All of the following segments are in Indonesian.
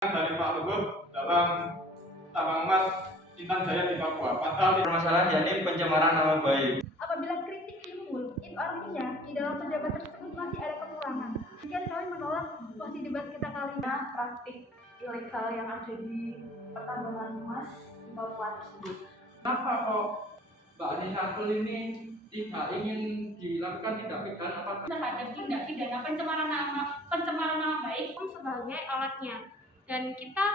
dari Pak Luhut dalam tambang emas Intan Jaya di Papua. Padahal permasalahan yakni pencemaran nama baik. Apabila kritik timbul, itu artinya di dalam pejabat tersebut masih ada kekurangan. Demikian kami menolak posisi debat kita kali ini. Praktik ilegal yang ada di pertambangan emas di Papua tersebut. kenapa kok Mbak Ani Satul ini tidak ingin dilakukan tindak pidana terhadap tindak pidana pencemaran nama baik sebagai alatnya, dan kita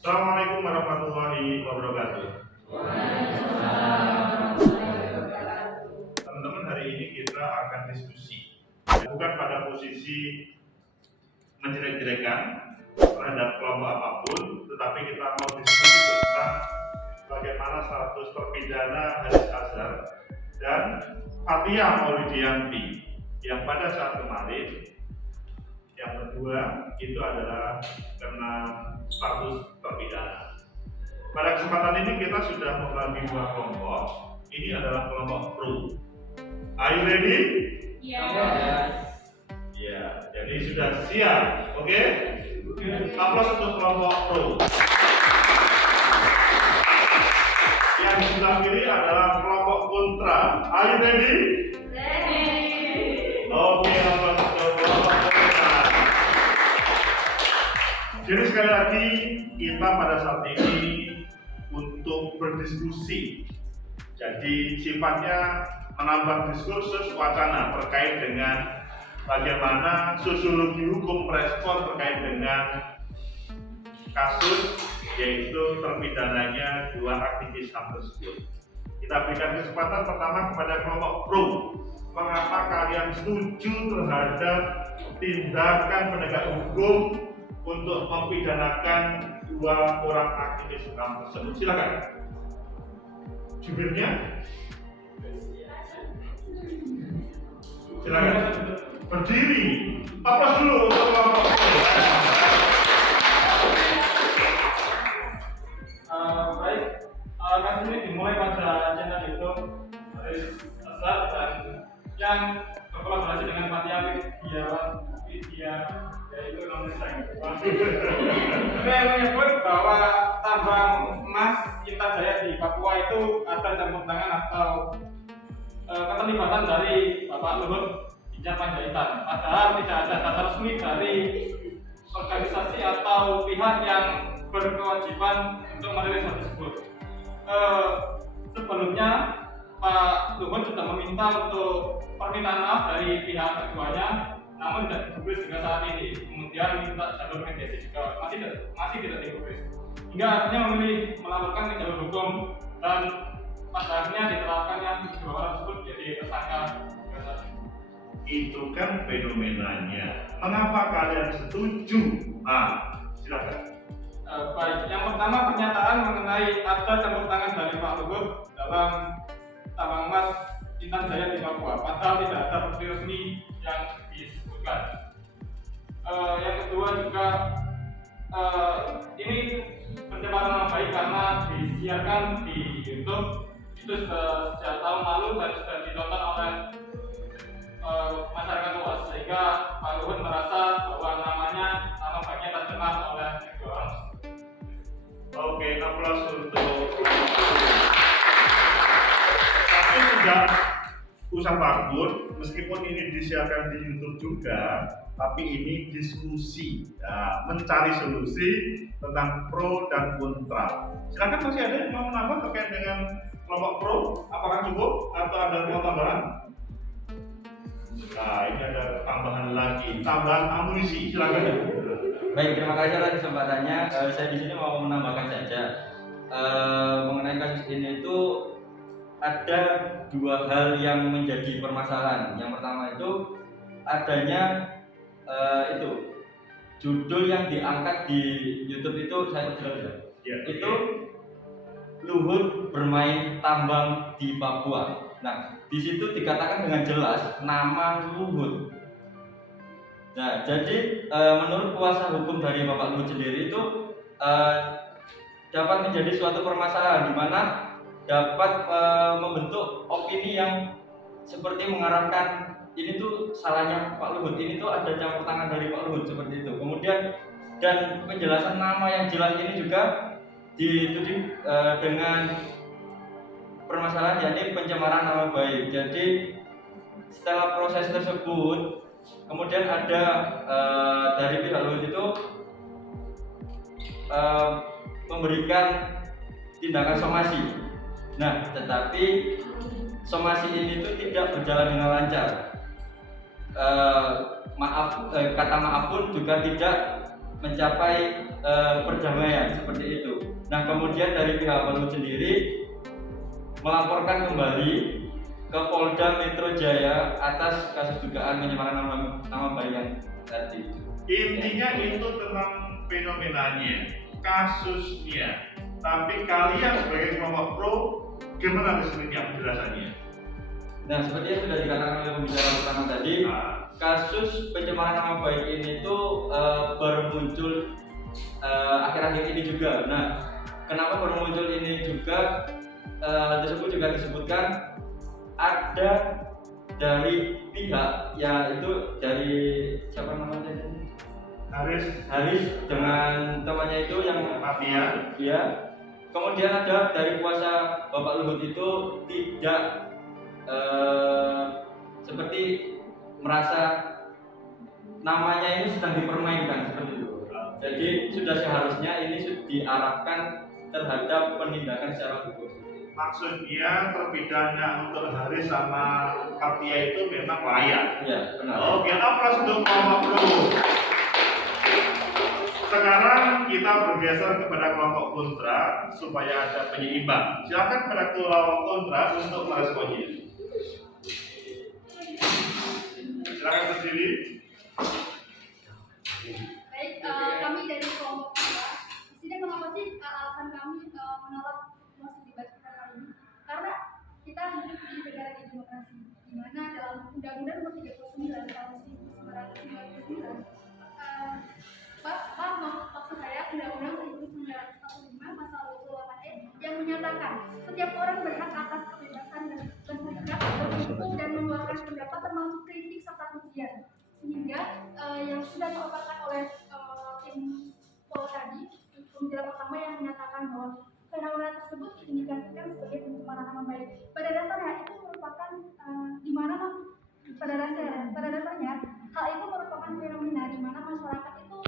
Assalamualaikum warahmatullahi wabarakatuh. Teman-teman, hari ini kita akan diskusi, bukan pada posisi menjelek-jelekan terhadap kelompok apapun, tetapi kita mau diskusi tentang bagaimana status terpidana Haris Azhar dan Fathia Maulidiyanti yang pada saat kemarin yang kedua itu adalah kena status terpidana. Pada kesempatan ini kita sudah membagi dua kelompok. Ini adalah kelompok pro. Are you ready? Ya, jadi sudah siap. Oke? Aplaus untuk kelompok pro. Yang di sebelah kiri adalah kelompok kontra. Are you ready? Oke, aplaus untuk kelompok kontra. Jadi sekali lagi kita pada saat ini untuk berdiskusi. Jadi sifatnya menambah diskursus wacana terkait dengan bagaimana sosiologi hukum merespon terkait dengan kasus yaitu terpidananya dua aktivis HAM tersebut. Kita berikan kesempatan pertama kepada kelompok pro. Mengapa kalian setuju terhadap tindakan penegak hukum untuk mempidanakan dua orang aktivis HAM tersebut? Silakan. Jubirnya. Silakan. Berdiri. Aplaus dulu untuk kelompok. baik, kasus ini dimulai pada channel YouTube Haris Azhar dan yang berkolaborasi dengan Fathia Widya yaitu nomor saya. Saya menyebut bahwa tambang emas Intan Jaya di Papua itu ada campur tangan atau keterlibatan dari Bapak Luhut Binsar Panjaitan. Padahal tidak ada data resmi dari organisasi atau pihak yang berkewajiban untuk merilis hal tersebut. Sebelumnya Pak Luhut sudah meminta untuk permintaan maaf dari pihak keduanya, namun tidak digubris hingga saat ini. Kemudian minta jalur mediasi juga masih tidak digubris. Hingga akhirnya memilih melaporkan ke jalur hukum dan pada akhirnya diterapkannya dua orang tersebut jadi tersangka. Itu kan fenomenanya. Mengapa kalian setuju? Silakan. Baik, yang pertama pernyataan mengenai ada campur tangan dari Pak Luhut dalam tambang emas Intan Jaya di Papua. Padahal tidak ada bukti resmi yang disebutkan. Yang kedua juga ini pencemaran nama baik karena disiarkan di YouTube itu sejak tahun lalu dan sudah ditonton oleh masyarakat luas, sehingga Pak Luhut merasa bahwa nama baiknya tercemar oleh kedua orang. Oke, aplaus untuk. Tapi tidak usah takut, meskipun ini disiarkan di YouTube juga, tapi ini diskusi, mencari solusi tentang pro dan kontra. Silakan, masih ada yang mau menambah terkait dengan kelompok pro? Apakah cukup atau ada yang tambahan? Nah, ini ada tambahan lagi, tambahan amunisi. Silakan. Baik, terima kasih atas kesempatannya. Saya di sini mau menambahkan saja mengenai kasus ini itu ada dua hal yang menjadi permasalahan. Yang pertama itu adanya itu judul yang diangkat di YouTube itu saya jelas Ya, itu Luhut bermain tambang di Papua. Nah, di situ dikatakan dengan jelas nama Luhut. Nah, jadi menurut kuasa hukum dari Bapak Luhut sendiri itu dapat menjadi suatu permasalahan di mana dapat membentuk opini yang seperti mengarahkan ini tuh salahnya Pak Luhut, ini tuh ada campur tangan dari Pak Luhut seperti itu. Kemudian dan penjelasan nama yang jelas ini juga dituding dengan permasalahan yakni pencemaran nama baik. Jadi setelah proses tersebut kemudian ada dari pihak Luhut itu memberikan tindakan somasi. Nah, tetapi somasi ini tuh tidak berjalan dengan lancar. Kata maaf pun juga tidak mencapai perdamaian seperti itu. Nah, kemudian dari pihak Luhut sendiri melaporkan kembali ke Polda Metro Jaya atas kasus dugaan pencemaran nama baik yang tadi. Intinya itu tentang fenomenanya, kasusnya. Tapi kalian sebagai kelompok pro, gimana resminya penjelasannya? Nah, seperti yang sudah dikatakan oleh pembicara pertama tadi, kasus pencemaran nama baik ini tuh baru muncul akhir-akhir ini juga. Nah, kenapa baru muncul ini juga? Tersebut juga disebutkan ada dari pihak yaitu dari siapa namanya? Haris dengan temannya itu yang Mafia. Ya. Kemudian ada dari kuasa Bapak Luhut itu tidak seperti merasa namanya ini sedang dipermainkan seperti itu. Jadi sudah seharusnya ini diarahkan terhadap penindakan secara hukum. Maksudnya terpidana untuk Haris sama Fathia itu memang layak. Iya, benar. Oke, aplaus untuk kelompok pro. Sekarang kita bergeser kepada kelompok kontra supaya ada penyeimbang. Silakan kepada kelompok kontra untuk meresponnya. Silakan berdiri. Baik, kami dari kelompok kita di sini mengapa sih alasan kami menolak mosi debat kita kali ini? Karena kita hidup di negara demokrasi, di mana dalam Undang-Undang Nomor 39 Tahun 1999 maksud saya Undang-Undang 1945 Pasal 28E yang menyatakan setiap orang berhak atas kebebasan dan berserikat, berkumpul dan mengeluarkan pendapat termasuk kritik serta pujian. Sehingga yang sudah dipaparkan oleh tim Pol tadi, pembicara pertama yang menyatakan bahwa fenomena tersebut diindikasikan sebagai pencemaran nama baik. Pada dasarnya itu merupakan di mana pada dasarnya hal itu merupakan fenomena di mana masyarakat itu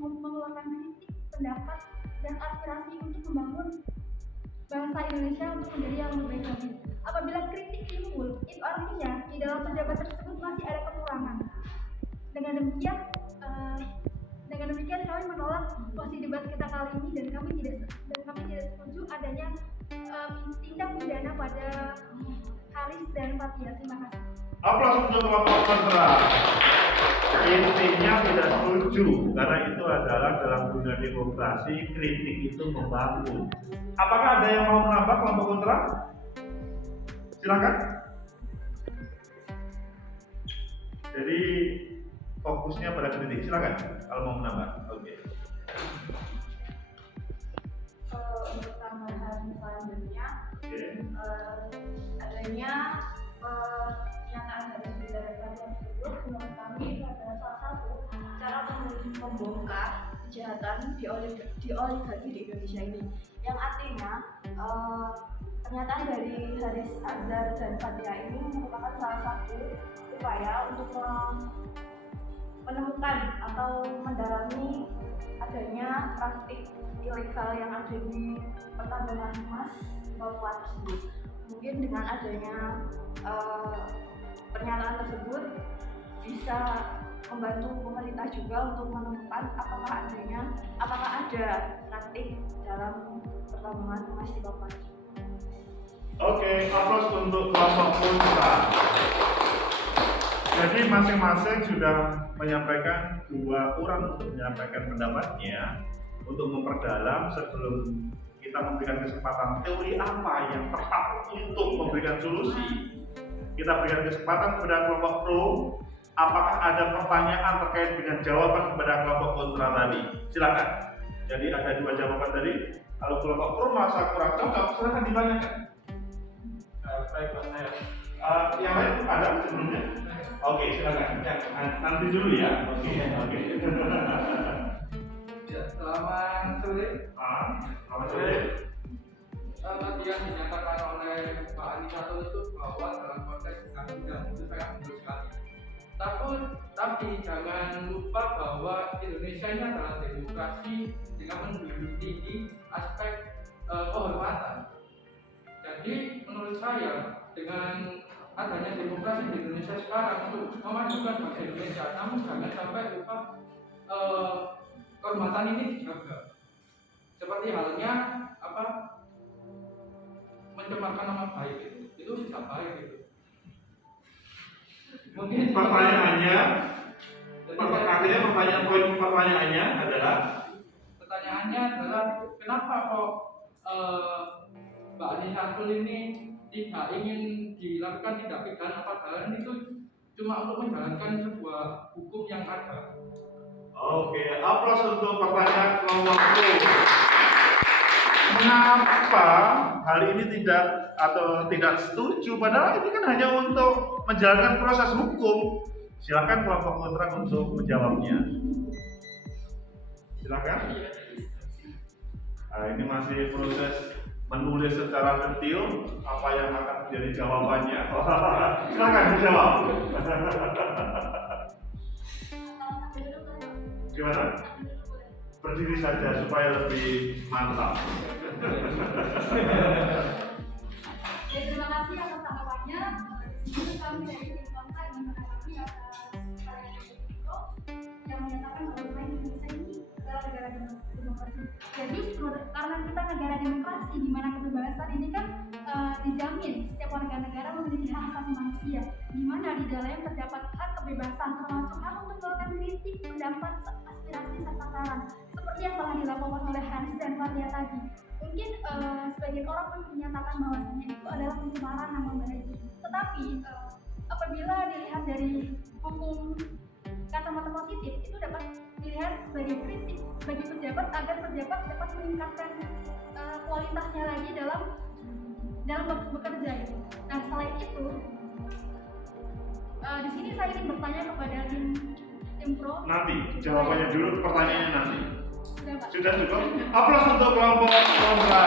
mengeluarkan kritik, pendapat, dan aspirasi untuk membangun bangsa Indonesia untuk menjadi yang lebih baik lagi. Apabila kritik timbul, itu artinya di dalam pejabat tersebut masih ada kekurangan. Dengan demikian kami menolak mosi debat kita kali ini dan kami tidak setuju adanya tindak pidana pada Haris dan Fathia. Terima kasih. Aplaus untuk kelompok kontra. Intinya tidak setuju karena itu adalah dalam dunia demokrasi kritik itu membangun. Apakah ada yang mau menambah kelompok kontra? Silakan. Jadi fokusnya pada kritik. Silakan kalau mau menambah. Oke. Untuk tambahan selanjutnya, adanya pernyataan dari pembicara tersebut menurut kami itu adalah salah satu cara membongkar kejahatan di oligarki di Indonesia ini, yang artinya pernyataan dari Haris Azhar dan Fathia ini merupakan salah satu upaya untuk menemukan atau mendalami adanya praktik ilegal yang ada di pertambangan emas di Papua tersebut. Mungkin dengan adanya pernyataan tersebut bisa membantu pemerintah juga untuk menemukan apakah ada praktik dalam pertambangan emas di Papua. Oke, aplaus untuk kelompok kontra. Jadi masing-masing sudah menyampaikan, dua orang untuk menyampaikan pendapatnya untuk memperdalam sebelum kita memberikan kesempatan teori apa yang tepat untuk memberikan solusi. Kita berikan kesempatan kepada kelompok pro. Apakah ada pertanyaan terkait dengan jawaban kepada kelompok kontra tadi? Silakan. Jadi ada dua jawaban tadi. Kalau kelompok pro merasa kurang cocok, silakan ditanyakan. baik Pak saya. Yang lain ada sebelumnya? Oke, silakan. Ya, nanti dulu ya. Oke. Ya, selamat sore. Selamat sore. Tadi yang dinyatakan oleh Pak Anisato itu bahwa dalam konteks keadilan itu sangat bagus sekali. Tapi jangan lupa bahwa Indonesia ini adalah demokrasi dengan menjunjung tinggi aspek kehormatan. Jadi menurut saya dengan adanya demokrasi di Indonesia sekarang untuk memajukan bangsa Indonesia, namun jangan sampai lupa kehormatan ini dijaga. Seperti halnya mencemarkan nama baik itu tidak baik gitu. Mungkin Pertanyaannya, poin pertanyaannya adalah kenapa kok Mbak Anisatul ini tidak ingin dilakukan tindak pidana padahal itu cuma untuk menjalankan sebuah hukum yang ada. Oke, aplaus untuk pertanyaan kelompok pro. Mengapa hal ini tidak setuju? Padahal ini kan hanya untuk menjalankan proses hukum. Silakan kelompok kontra untuk menjawabnya. Silakan. Nah, ini masih proses menulis secara detail apa yang akan menjadi jawabannya. Silakan dijawab. Gimana? Berdiri saja supaya lebih mantap. Ya, terima kasih atas tanggapannya. Ini kami dari tim kontak menanggapi atas kalian yang menyatakan bahwa Indonesia ini adalah negara demokrasi. Jadi karena kita negara demokrasi di mana kebebasan ini kan dijamin setiap warga negara memiliki hak asasi manusia, di mana di dalamnya terdapat hak kebebasan termasuk hak untuk melakukan kritik, pendapat, aspirasi serta saran seperti yang telah dilakukan oleh Hanis dan Fatia tadi. Mungkin sebagian orang menyatakan bahwasanya itu adalah pencemaran nama baik. Tetapi apabila dilihat dari hukum kacamata positif, itu dapat dilihat sebagai kritik bagi pejabat agar pejabat dapat meningkatkan kualitasnya lagi dalam bekerja. Nah, selain itu, di sini saya ingin bertanya kepada tim pro. Nanti jawabannya dulu, pertanyaannya nanti. Sudah cukup. Aplaus untuk kelompok kontra.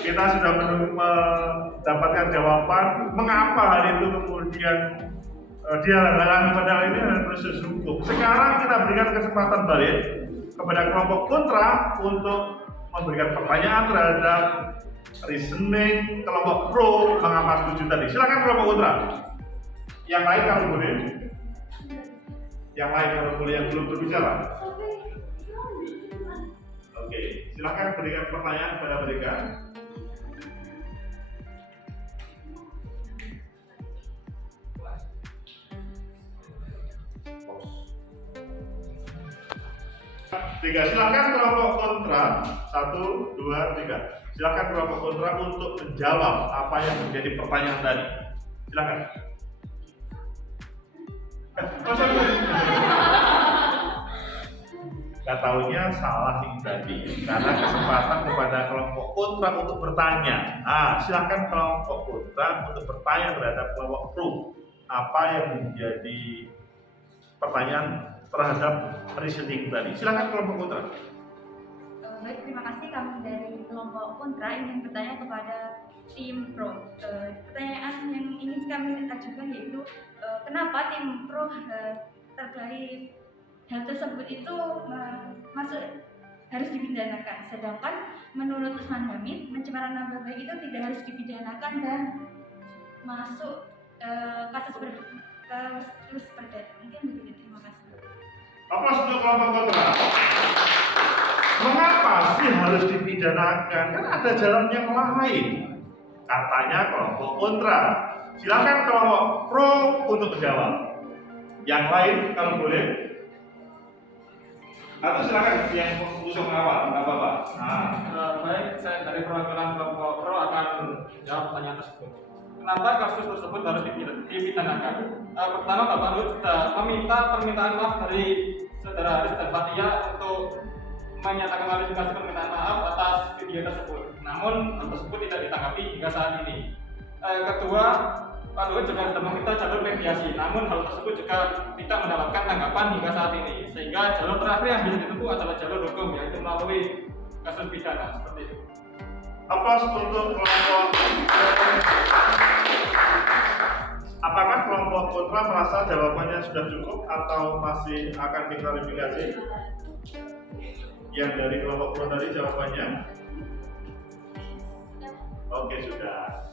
Kita sudah mendapatkan jawaban mengapa hal itu kemudian dihalang-halangi, padahal ini adalah proses hukum. Sekarang kita berikan kesempatan balik kepada kelompok kontra untuk memberikan pertanyaan terhadap reasoning kelompok pro mengapa setuju tadi. Silakan kelompok kontra. Yang lain kalau boleh. Yang belum berbicara. Oke, silakan berikan pertanyaan kepada mereka. Tiga, silakan kelompok kontra. 1, 2, 3. Silakan kelompok kontra untuk menjawab apa yang menjadi pertanyaan tadi. Silakan. Gak taunya salah ini tadi karena kesempatan kepada kelompok kontra untuk bertanya. Silakan kelompok kontra untuk bertanya terhadap kelompok pro apa yang menjadi pertanyaan terhadap reasoning tadi. Silakan kelompok kontra. Baik, terima kasih. Kami dari kelompok kontra ingin bertanya kepada tim pro. Pertanyaan yang ingin kami ajukan yaitu kenapa tim pro terkait hal tersebut itu harus dipidanakan, sedangkan menurut Usman Hamid pencemaran nama baik itu tidak harus dipidanakan dan masuk kasus perdata. Mungkin begitu. Terima kasih. Aplaus untuk kelompok kontra. Mengapa sih harus dipidanakan? Kan ada jalan yang lain. Katanya kelompok kontra. Silakan kelompok pro untuk menjawab. Yang lain kalau boleh. Atau silakan yang usung awal, nggak apa-apa. Baik, saya dari perwakilan kelompok pro akan jawab pertanyaan tersebut. Kenapa kasus tersebut harus dipidanakan? Pertama, Bapak Lut sudah meminta permintaan maaf dari saudara Haris dan Fatia untuk menyatakan klarifikasi permintaan maaf atas video tersebut. Namun hal tersebut tidak ditanggapi hingga saat ini. Kedua, Pak Luhut juga sudah meminta jalur mediasi, namun hal tersebut juga tidak mendapatkan tanggapan hingga saat ini. Sehingga jalur terakhir yang bisa ditempuh adalah jalur hukum, yaitu melalui kasus pidana seperti itu. Aplaus untuk kelompok. Apakah kelompok kontra merasa jawabannya sudah cukup atau masih akan diklarifikasi? Yang dari kelompok pro tadi jawabannya? Oke, sudah.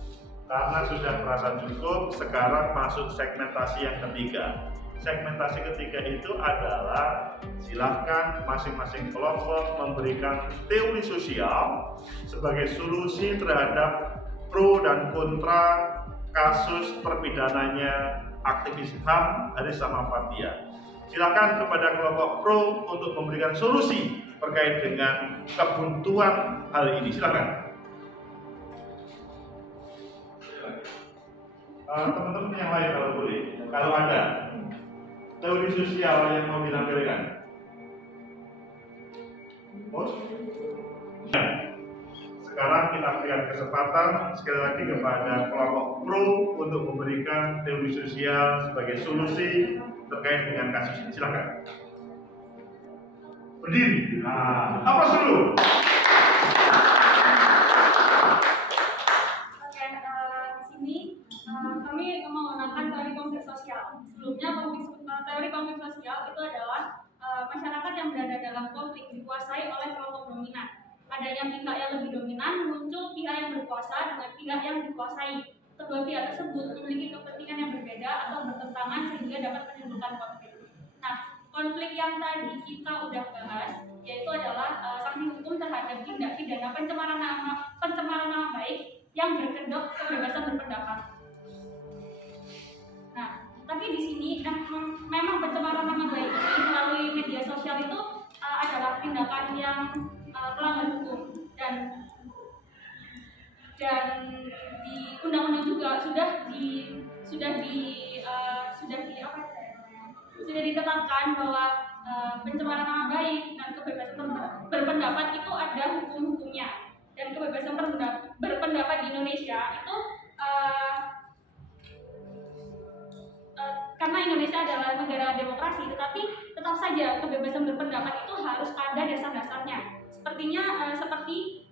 Karena sudah merasa cukup, sekarang masuk segmentasi yang ketiga. Segmentasi ketiga itu adalah silahkan masing-masing kelompok memberikan teori sosial sebagai solusi terhadap pro dan kontra kasus terpidananya aktivis HAM Haris sama Fathia. Silakan kepada kelompok pro untuk memberikan solusi terkait dengan kebuntuan hal ini. Silakan. Teman-teman yang lain kalau boleh, kalau ada teori sosial yang mau ditampilkan. Bos? Sekarang kita berikan kesempatan sekali lagi kepada kelompok pro untuk memberikan teori sosial sebagai solusi terkait dengan kasus ini. Silakan. Berdiri. Nah, apa dulu? Oke, di sini kami menggunakan teori konflik sosial. Sebelumnya teori konflik sosial itu adalah masyarakat yang berada dalam konflik dikuasai oleh kelompok dominan. Adanya pihak yang lebih dominan, muncul pihak yang berkuasa dengan pihak yang dikuasai. Kedua pihak tersebut memiliki kepentingan yang berbeda atau bertentangan sehingga dapat menimbulkan konflik. Nah, konflik yang tadi kita udah bahas yaitu adalah sanksi hukum terhadap tindak pidana pencemaran nama baik yang berkedok kebebasan berpendapat. Nah, tapi di sini memang pencemaran nama baik ini melalui media sosial itu adalah tindakan yang melanggar hukum dan di undang-undang juga sudah ditetapkan bahwa pencemaran nama baik dan kebebasan berpendapat itu ada hukum-hukumnya, dan kebebasan berpendapat di Indonesia itu karena Indonesia adalah negara demokrasi, tetapi tetap saja kebebasan berpendapat itu harus ada dasar-dasarnya. Seperti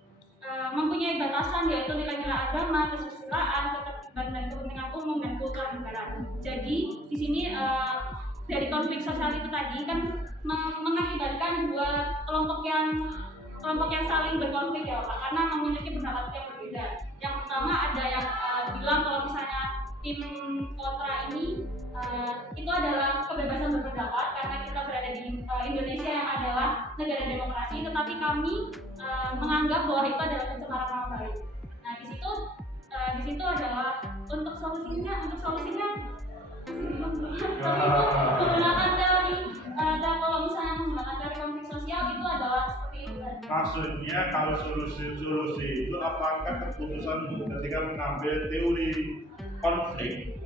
mempunyai batasan, yaitu nilai-nilai agama, kesusilaan, ketertiban dan kepentingan umum dan keutamaan negara. Jadi di sini dari konflik sosial itu tadi kan mengakibatkan dua kelompok yang saling berkonflik ya Pak, karena memiliki pendapat yang berbeda. Yang pertama ada yang bilang kalau misalnya tim kontra ini itu adalah kebebasan berpendapat karena kita berada di Indonesia yang adalah negara demokrasi, tetapi kami menganggap bahwa itu adalah pencemaran nama baik. Nah di situ adalah untuk solusinya menggunakan teori kalau misalnya menggunakan teori konflik sosial itu adalah seperti itu. Maksudnya kalau solusi itu apakah keputusanmu ketika mengambil teori konflik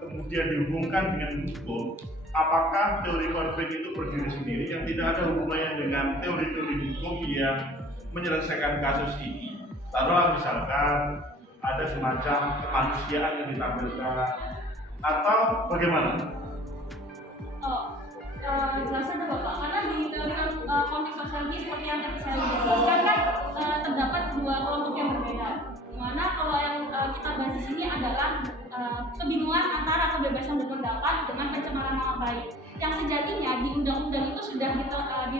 kemudian dihubungkan dengan hukum, apakah teori konflik itu berdiri sendiri yang tidak ada hubungannya dengan teori-teori hukum yang menyelesaikan kasus ini? Taruhlah misalkan ada semacam kemanusiaan yang ditampilkan atau bagaimana? Jelasnya ada Bapak, karena di teori konflik sosial ini seperti yang tadi saya jelaskan kan terdapat dua kelompok yang berbeda. Dimana kalau yang kita bahas di sini adalah kebingungan antara kebebasan berpendapat dengan pencemaran nama baik. Yang sejatinya di undang-undang itu sudah ditetapkan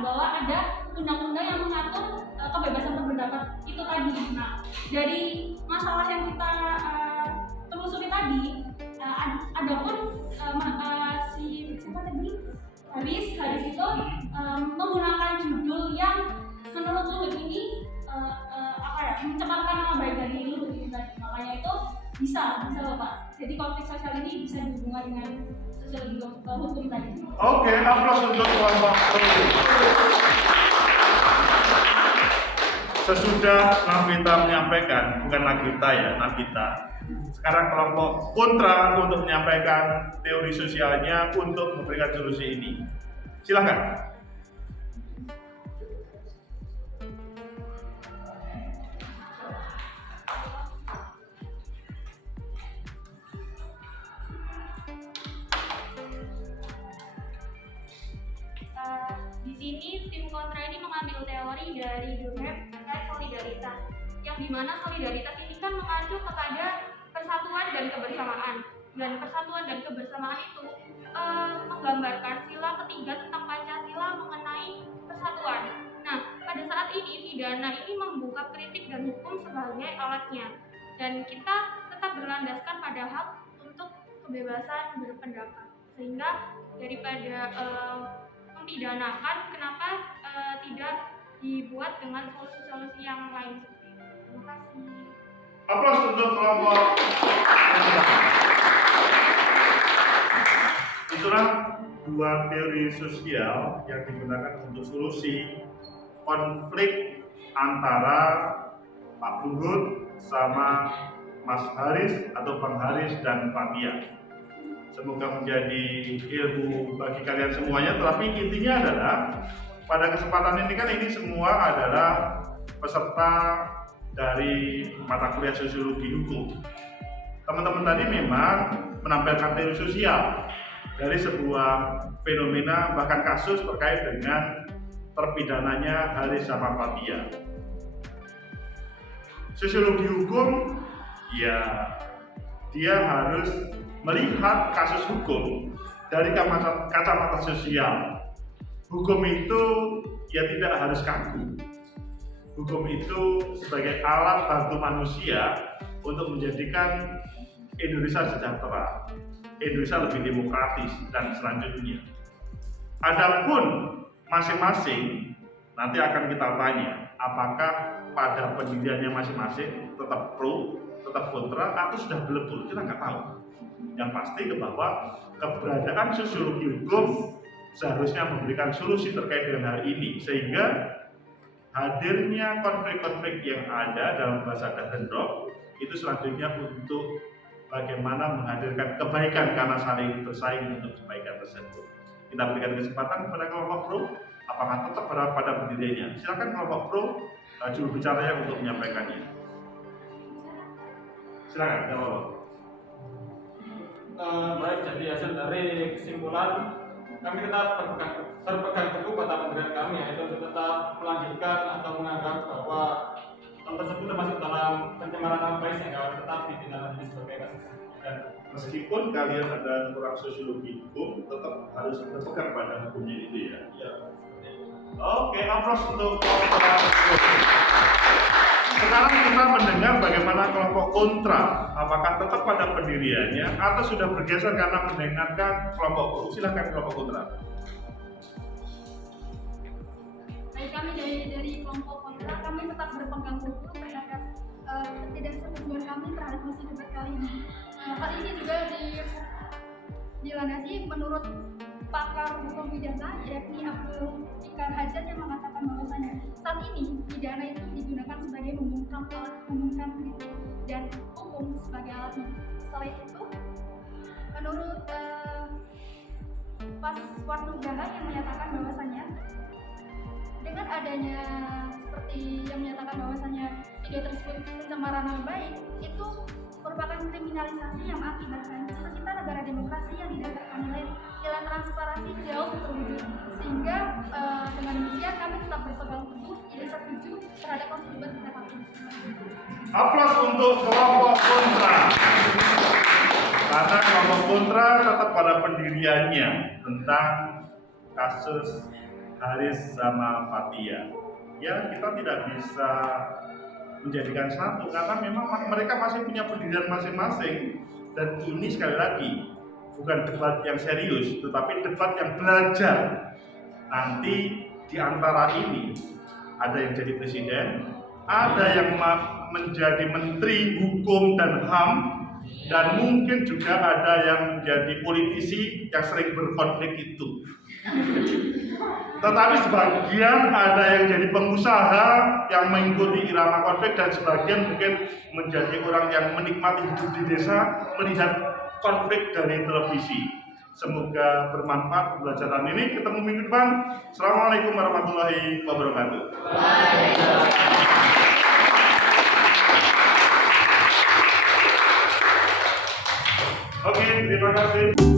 bahwa ada undang-undang yang mengatur kebebasan berpendapat itu tadi. Nah, dari masalah yang kita telusuri tadi, adapun si siapa tadi Haris itu menggunakan judul yang menurut Luhut ini mencemarkan nama baik dari Luhut ini tadi. Makanya itu bisa Bapak. Jadi konflik sosial ini bisa dihubungkan dengan sosial hukum tadi. Oke, aplaus untuk kelompok pro. Sesudah Navita menyampaikan, bukan Nagita ya, Navita. Sekarang kelompok kontra untuk menyampaikan teori sosialnya untuk memberikan solusi ini. Silakan. sini tim kontra ini mengambil teori dari Dunham terkait solidaritas, yang dimana solidaritas ini kan mengacu kepada persatuan dan kebersamaan. Dan persatuan dan kebersamaan itu menggambarkan sila ketiga tentang Pancasila mengenai persatuan. Nah, pada saat ini pidana ini membuka kritik dan hukum sebagai alatnya, dan kita tetap berlandaskan pada hak untuk kebebasan berpendapat. Sehingga daripada mempidanakan, kenapa tidak dibuat dengan solusi-solusi yang lain seperti itu. Terima kasih. Aplaus untuk kelompok. Itulah dua teori sosial yang digunakan untuk solusi konflik antara Pak Luhut sama Mas Haris atau Bang Haris dan Fatia. Semoga menjadi ilmu bagi kalian semuanya, tetapi intinya adalah pada kesempatan ini kan ini semua adalah peserta dari mata kuliah sosiologi hukum. Teman-teman tadi memang menampilkan teori sosial dari sebuah fenomena bahkan kasus terkait dengan terpidananya Haris sama Fatia. Sosiologi hukum ya dia harus melihat kasus hukum dari kacamata sosial. Hukum itu ya tidak harus kaku. Hukum itu sebagai alat bantu manusia untuk menjadikan Indonesia sejahtera, Indonesia lebih demokratis dan selanjutnya. Adapun masing-masing nanti akan kita tanya apakah pada pendiriannya masing-masing tetap pro, tetap kontra, atau sudah belebur, kita nggak tahu. Yang pasti bahwa keberadaan sosiologi hukum seharusnya memberikan solusi terkait dengan hal ini, sehingga hadirnya konflik-konflik yang ada dalam bahasa Dahrendorf itu selanjutnya untuk bagaimana menghadirkan kebaikan karena saling bersaing untuk kebaikan tersebut. Kita berikan kesempatan kepada kelompok pro, apakah tetap berada pada pendiriannya. Silakan kelompok pro, juru bicaranya untuk menyampaikannya. Silakan kelompok. Baik, jadi hasil dari kesimpulan kami tetap berpegang teguh pada pendirian kami, yaitu untuk tetap melanjutkan atau menganggap bahwa hal tersebut termasuk dalam pencemaran nama baik sehingga harus tetap ditindaklanjuti sebagai kasus. Dan Meskipun kalian ada kurang sosiologi hukum, tetap harus berpegang pada hukumnya itu ya. ya, Oke, aplaus untuk kelompok pro. Sekarang kita mendengar bagaimana kelompok kontra, apakah tetap pada pendiriannya atau sudah bergeser karena mendengarkan kelompok pro. Silakan kelompok kontra. Baik, kami dari kelompok kontra, kami tetap berpegang teguh terhadap ketidaksetujuan kami terhadap hasil debat kali ini. Hal ini juga dilandasi menurut pakar hukum pidana, yakni Abdul Fikar Hajat, yang mengatakan bahwasanya saat ini pidana itu digunakan sebagai membungkam kritik dan hukum sebagai alatnya. Selain itu, menurut Pas Warnugraha yang menyatakan bahwasanya dengan adanya seperti yang menyatakan bahwasanya video tersebut pencemaran nama baik itu merupakan kriminalisasi yang mengakibatkan cita-cita negara demokrasi yang didasarkan nilai transparansi jauh terwujud, sehingga dengan demikian kami tetap berpegang teguh tidak setuju terhadap hasil debat kita kali ini. Aplaus untuk kelompok kontra. Karena kelompok kontra tetap pada pendiriannya tentang kasus Haris sama Fatia. Ya, kita tidak bisa menjadikan satu karena memang mereka masih punya pendirian masing-masing, dan ini sekali lagi bukan debat yang serius tetapi debat yang belajar. Nanti di antara ini ada yang jadi presiden, ada yang menjadi menteri hukum dan HAM, dan mungkin juga ada yang menjadi politisi yang sering berkonflik itu. Tetapi sebagian ada yang jadi pengusaha yang mengikuti irama konflik, dan sebagian mungkin menjadi orang yang menikmati hidup di desa melihat konflik dari televisi. Semoga bermanfaat pembelajaran ini. Ketemu minggu depan. Assalamualaikum warahmatullahi wabarakatuh. Oke, terima kasih.